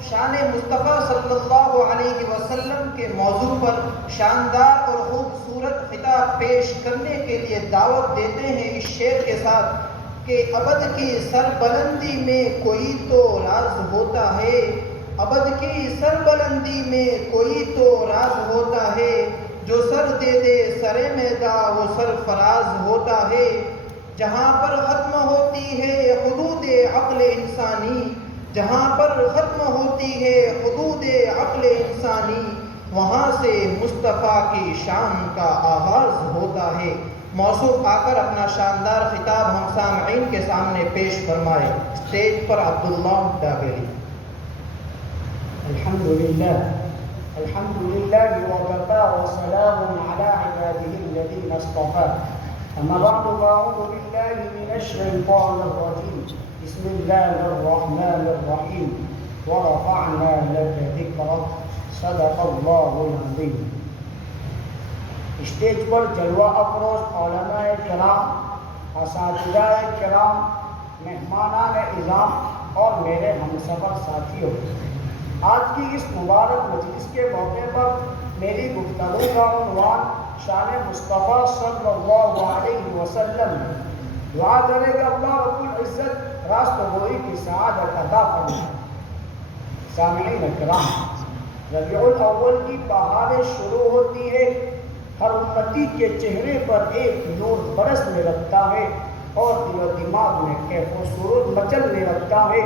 شان مصطفیٰ صلی اللہ علیہ وسلم کے موضوع پر شاندار اور خوبصورت خطاب پیش کرنے کے لیے دعوت دیتے ہیں اس شعر کے ساتھ کہ ابد کی سربلندی میں کوئی تو راز ہوتا ہے، ابد کی سربلندی میں کوئی تو راز ہوتا ہے، جو سر دے دے سر میدان وہ سرفراز ہوتا ہے۔ جہاں پر ختم ہوتی ہے حدود عقل انسانی، جہاں پر ختم ہوتی ہے حدود عقل انسانی، وہاں سے مصطفیٰ کی شان کا آغاز ہوتا ہے۔ موصوف آ کر اپنا شاندار خطاب ہم سامعین کے سامنے پیش فرمائے۔ اسٹیج پر عبداللہ ڈاگری۔ الحمد لله وكفى وسلام على عباده الذين اصطفى. أما بعد فأعوذ بالله من الشيطان الرجيم. بسم الله الرحمن الرحيم. ورفعنا لك ذكرك صدق الله العظيم. اسٹیج پر جلوہ افروز علماء کرام، اساتذہ کرام، مہمانان اعظام اور میرے ہمسفر ساتھیوں، آج کی اس مبارک مجلس کے موقع پر میری گفتگو کا عنوان شان مصطفیٰ صلی اللہ علیہ وسلم ہے۔ دعا کرے گا اللہ رب العزت راست گوئی کی سعادت عطا فرمائے۔ سامعین اکرام، ربیع الاول کی بہار شروع ہوتی ہے، ہر امتی کے چہرے پر ایک نور برسنے لگتا ہے اور دل و دماغ میں کیف و سرور مچلنے لگتا ہے۔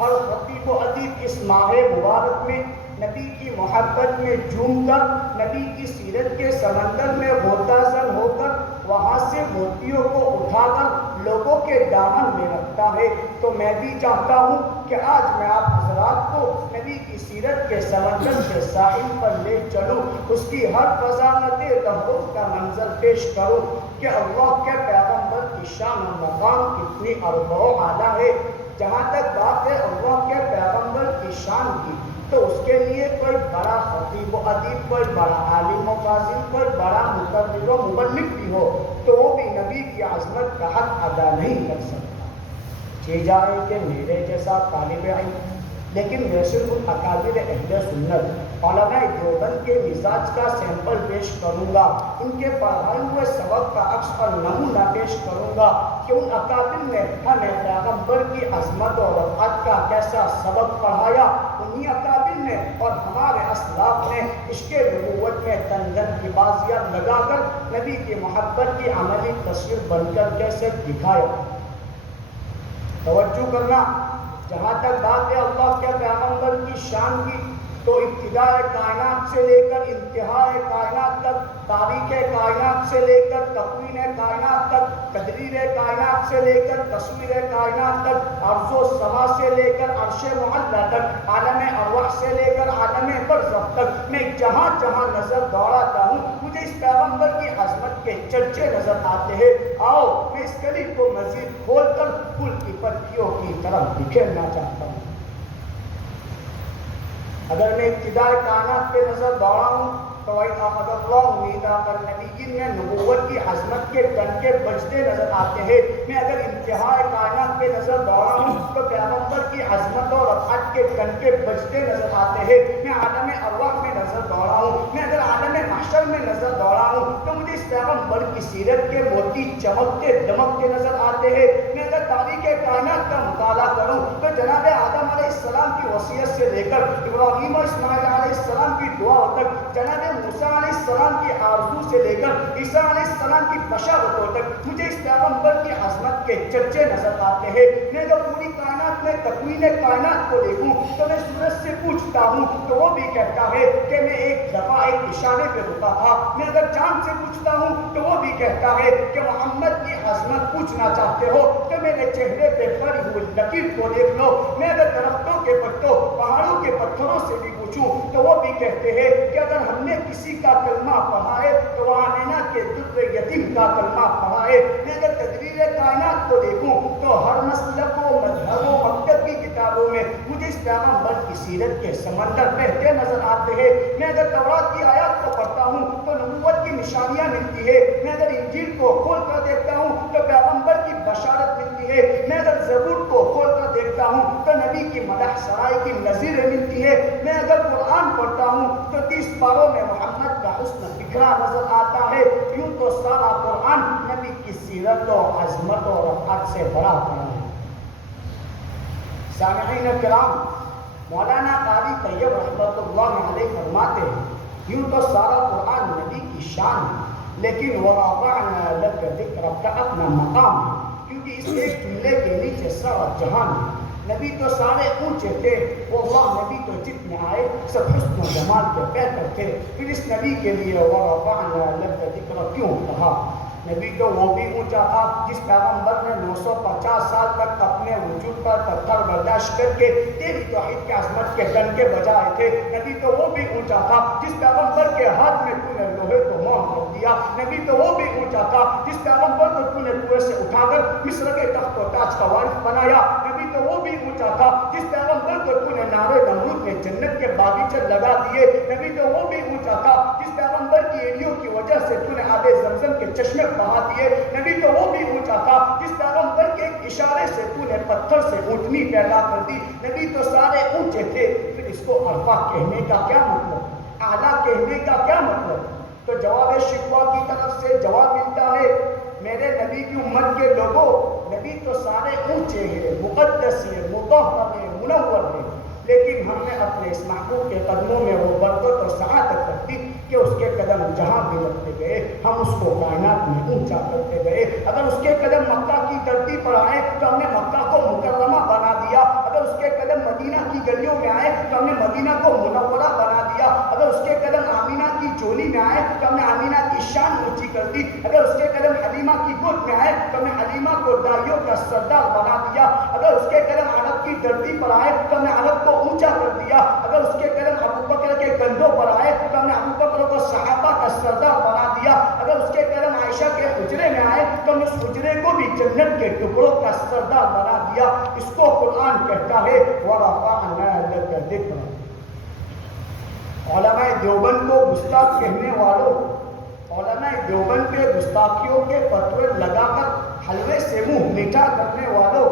ہر خطیب و ادیب اس ماہ مبارک میں نبی کی محبت میں جھوم کر، نبی کی سیرت کے سمندر میں غوطہ زن ہو کر وہاں سے موتیوں کو اٹھا کر لوگوں کے دامن میں رکھتا ہے۔ تو میں بھی چاہتا ہوں کہ آج میں آپ حضرات کو نبی کی سیرت کے سمندر کے ساحل پر لے چلوں، اس کی ہر فضاحت تحفظ کا منظر پیش کروں کہ اللہ کے پیغمبر کی شان و مقام کتنی ارفع و اعلیٰ ہے۔ جہاں تک بات ہے اللہ کے پیغمبر کی شان کی، تو اس کے لیے کوئی بڑا خطیب و ادیب، کوئی بڑا عالم و فاضل، کوئی بڑا مقرر و مبلغ بھی ہو تو وہ بھی نبی کی عظمت کا حق ادا نہیں کر سکتا۔ چاہے جائے کہ میرے جیسا طالب علم، لیکن میں صرف اکابر اہل سنت علماء دیوبند کے مزاج کا سیمپل پیش کروں گا، ان کے پڑھائے ہوئے سبق کا عکس اور نمونہ پیش کروں گا کہ ان اکابر نے ہمیں پیغمبر کی عظمت اور رفعت کا کیسا سبق پڑھایا، انہی اکابر نے اور ہمارے اسلاف نے عشق نبوت میں تنگن کی بازیاں لگا کر نبی کی محبت کی عملی تصویر بن کر کیسے دکھایا۔ توجہ کرنا، جہاں تک بات ہے اللہ کے پیغمبر کی شان کی، تو ابتداء کائنات سے لے کر انتہاء کائنات تک، تاریخ کائنات سے لے کر تکوین کائنات تک، تدبیر کائنات سے لے کر تصویر کائنات تک، ارض و سما سے لے کر عرش معلی تک، عالم ارواح سے لے کر عالم برزخ تک، میں جہاں جہاں نظر دوڑاتا ہوں مجھے اس پیغمبر کی عظمت کے چرچے نظر آتے ہیں۔ آؤ میں اس کلپ کو مزید کھول کر پھول کی پتیوں کی طرف بکھیرنا چاہتا ہوں۔ اگر میں ابتداء کائنات پہ نظر دوڑاؤں تو احد اللہ میثاق النبیین میں نبوت کی عظمت کے ڈنکے بجتے نظر آتے ہیں۔ میں اگر انتہاء کائنات پہ نظر دوڑاؤں تو پیغمبر کی عظمت اور رفعت کے ڈنکے بجتے نظر آتے ہیں۔ میں عالم ارواح میں نظر دوڑاؤں، میں اگر عالم محشر میں نظر دوڑاؤں تو مجھے اس پیغمبر کی سیرت کے موتی چمکتے دمکتے نظر آتے ہیں۔ میں اگر تاریخ کائنات کا مطالعہ کروں تو جناب آدم علیہ السلام کی وصیت سے لے کر ابراہیم و اسماعیل علیہ السلام کی دعا تک، جناب موسیٰ علیہ السلام کی آرزو سے لے کر عیسیٰ علیہ السلام کی بشارتوں تک مجھے اس پیغمبر کی عظمت کے چرچے نظر آتے ہیں۔ میں جب پوری کائنات میں تکوین کائنات کو دیکھوں تو میں سورج سے پوچھتا ہوں تو وہ بھی کہتا ہے کہ میں ایک دفعہ ایک اشارے پہ رکا تھا۔ میں اگر چاند سے پوچھتا ہوں تو وہ بھی کہتا ہے کہ محمد کی عظمت پوچھنا چاہتے ہو تو میرے چہرے پہ پڑی ہوئی لکیر کو دیکھ لو۔ میں اگر درختوں کے پتوں، پہاڑوں کے پتھروں سے بھی پوچھوں تو وہ بھی کہتے ہیں کہ اگر ہم نے کسی کا کلمہ پڑھا ہے تو وہ آمینہ کے در یتیم کا کلمہ پڑھا ہے۔ میں اگر تدبیر کائنات کو دیکھوں تو ہر مسلک و مذہب و مکتب کی کتاب کتابوں میں مجھے اس پیغمبر کی سیرت کے سمندر بہتے نظر آتے ہیں۔ میں اگر تورات کی آیات کو پڑھتا ہوں تو نبوت کی نشانیاں ملتی ہے، میں اگر انجیل کو کھول کر دیکھتا ہوں تو پیغمبر کی بشارت ملتی ہے، میں اگر زبور کو کھول کر دیکھتا ہوں تو نبی کی مدح سرائی کی نظیریں ملتی ہے، میں اگر قرآن پڑھتا ہوں تو 30 پاروں میں محمد کا حسن بکھرا نظر آتا ہے۔ یوں تو سارا قرآن نبی کی سیرت و عظمت و رفعت سے بھرا پڑا ہے۔ سامعین کرام، مولانا قاری طیب رحمۃ اللہ علیہ فرماتے ہیں یوں تو سارا قرآن نبی کی شان ہے، لیکن وَرَفَعْنَا لَكَ ذِكْرَكَ کا اپنا مقام ہے، کیونکہ اس ایک جملے کے نیچے سارا جہان ہے۔ نبی تو سارے اونچے تھے، وہ اللہ نبی تو جتنے آئے سب حسن و جمال کے بہتر تھے، پھر اس نبی کے لیے وَرَفَعْنَا لَكَ ذِكْرَكَ کیوں کہا؟ نبی تو وہ بھی اونچا تھا جس پیغمبر نے 950 سال تک اپنے وجود پر پتھر برداشت کر کے تیری توحید کی عظمت کے ڈنکے بجائے تھے۔ نبی تو وہ بھی اونچا تھا جس پیغمبر کے ہاتھ میں تو نے لوہے کو موم کر دیا۔ نبی تو وہ بھی اونچا تھا جس پیغمبر کو تو نے کنویں سے اٹھا کر مصر کے تخت و تاج کا وارث بنایا۔ نبی تو وہ بھی اونچا تھا جس پیغمبر کو تو نے نار نمرود میں جنت کے باغیچے لگا دیے۔ نبی تو وہ بھی اونچا تھا جس پیغمبر کی ایڑیوں کی وجہ سے تو نے آب زمزم کے چشمے بہا دیے۔ نبی تو وہ بھی اونچا تھا جس پیغمبر کے ایک اشارے سے تو نے پتھر سے اونٹنی پیدا کر دی۔ نبی تو سارے اونچے تھے، پھر اس کو عرفہ کہنے کا کیا مطلب، اعلیٰ کہنے کا کیا مطلب؟ تو جواب شکوہ کی طرف سے جواب ملتا ہے، میرے نبی کی امت کے لوگوں، نبی تو سارے اونچے ہیں، مقدس ہیں، مطہر ہیں، منور ہیں، لیکن ہم نے اپنے اس محبوب کے قدموں میں وہ برکت اور سعادت رکھی کہ اس کے قدم جہاں بھی رکھتے گئے ہم اس کو کائنات میں اونچا کرتے گئے۔ اگر اس کے قدم مکہ کی دھرتی پر آئے تو ہم نے مکہ کو مکرمہ بنا دیا، اگر اس کے قدم مدینہ کی گلیوں میں آئے تو ہم نے مدینہ کو منورہ بنا دیا، اگر اس کے قدم آمینہ کی چولی میں آئے تو ہم نے آمینہ کی شان اونچی کر دی، اگر اس کے قدم حلیمہ کی گود میں آئے تو ہم نے حلیمہ کو دائیوں کا سردار بنا دیا، اگر اس کے قدم عرب کی دھرتی پر آئے تو ہم نے عرب کو اونچا کر دیا، اگر اس کے قدم ابو بکر کے کندھوں پر آئے تو ہم نے ابو بکر کو صحابہ کا سردار بنا دیا، اگر اس کے قدم عائشہ کے حجرے میں آئے تو ہم نے اس حجرے کو بھی جنت کے ٹکڑوں کا سردار بنا دیا۔ اس کو قرآن کہتا ہے وَرَفَعْنَا لَكَ ذِكْرَكَ۔ علماء دیوبند کو گستاخ کہنے والوں، علماء دیوبند پہ گستاخیوں کے فتوے لگا کر حلوے سے منہ میٹھا کرنے والوں،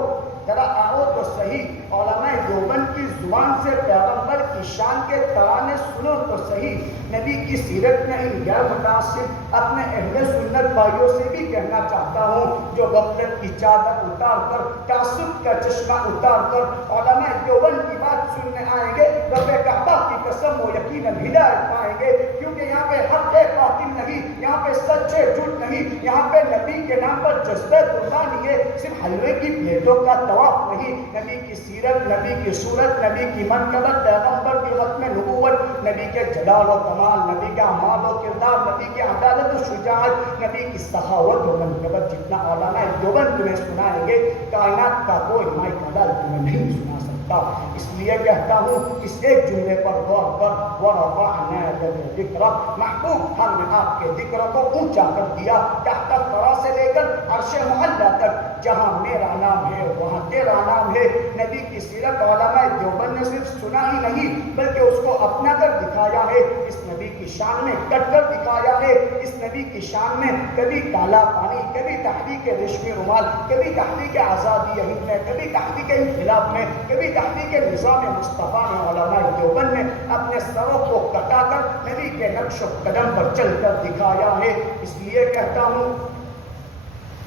ذرا آؤ تو صحیح، علماء دیوبند کی زبان سے پیغمبر کی شان کے ترانے سنو تو صحیح۔ نبی کی سیرت میں ان غیر متعصب اپنے اہل سنت بھائیوں سے بھی کہنا چاہتا ہوں جو غفلت کی چادر اتار کر، تعصب کا چشمہ اتار کر علماء دیوبند کی بات سننے آئیں گے، رب کعبہ کی قسم وہ یقیناً ہدایت پائیں گے، کیونکہ یہاں پہ حق ہے باطل نہیں، یہاں پہ سچ ہے جھوٹ نہیں، یہاں پہ نبی کے نام پر جذبہ قربانی ہے، صرف حلوے کی پلیٹوں کا طواف نہیں۔ نبی کی سیرت، نبی کی صورت، نبی کی منقبت، پیغمبر کی ختم نبوت، نبی کے جلال و کمال، نبی کا اعمال و کردار، نبی کی عدالت و شجاعت، نبی کی سخاوت و منقبت، جتنا علماء دیوبند تمہیں سنائیں گے کائنات کا کوئی مائی کلال تمہیں نہیں سنا سکتا۔ اس لیے کہتا ہوں اس ایک جملے پر غور کر، وَرَفَعْنَا لَكَ ذِكْرَكَ، محبوب ہم نے آپ کے ذکر کو اونچا کر دیا، تحت الثری سے لے کر عرش معلیٰ تک، جہاں میرا نام ہے وہاں تیرا نام ہے۔ نبی کی سیرت علماء دیوبند نے صرف سنا ہی نہیں بلکہ اس کو اپنا کر دکھایا ہے، اس نبی کی شان میں کٹ کر دکھایا ہے، اس نبی کی شان میں کبھی کالا پانی، کبھی تحریک ریشمی رومال، کبھی تحریک آزادی ہند میں، کبھی تحریک انقلاب میں، کبھی تحریک نظام مصطفیٰ میں علماء دیوبند نے اپنے سروں کو کٹا کر نبی کے نقش و قدم پر چل کر دکھایا ہے۔ اس لیے کہتا ہوں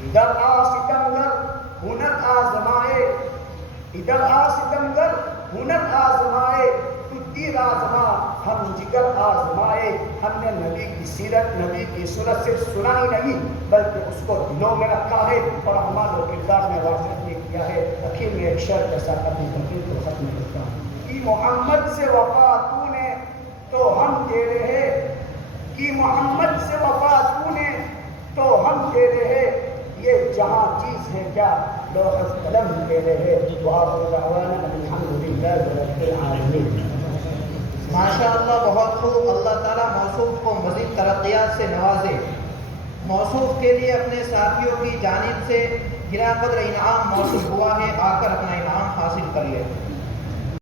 ادھر آ ستمگر ہنر آزمائے، ادھر آ ستمگر ہنر آزمائے، تو تیر آزما ہم جگر آزمائے۔ ہم نے نبی کی سیرت، نبی کی صورت صرف سنا ہی نہیں بلکہ اس کو دلوں میں رکھا ہے اور اعمال و کردار میں واضح بھی کیا ہے۔ اخیر میں ایک شعر کے ساتھ اپنی تقریر کو ختم کرتا ہوں کہ محمد سے وفا تو نے تو ہم تیرے ہیں، کہ محمد سے وفا تو نے تو ہم تیرے ہیں، یہ جہاں چیز ہے کیا لوح قلم تیرے ہے۔ وآخر دعوانا الحمدللہ رب العالمین۔ ماشاء اللہ، بہت خوب۔ اللہ تعالیٰ موصوف کو مزید ترقیات سے نوازے۔ موصوف کے لیے اپنے ساتھیوں کی جانب سے گراں قدر انعام موصول ہوا ہے، آ کر اپنا انعام حاصل کر لے۔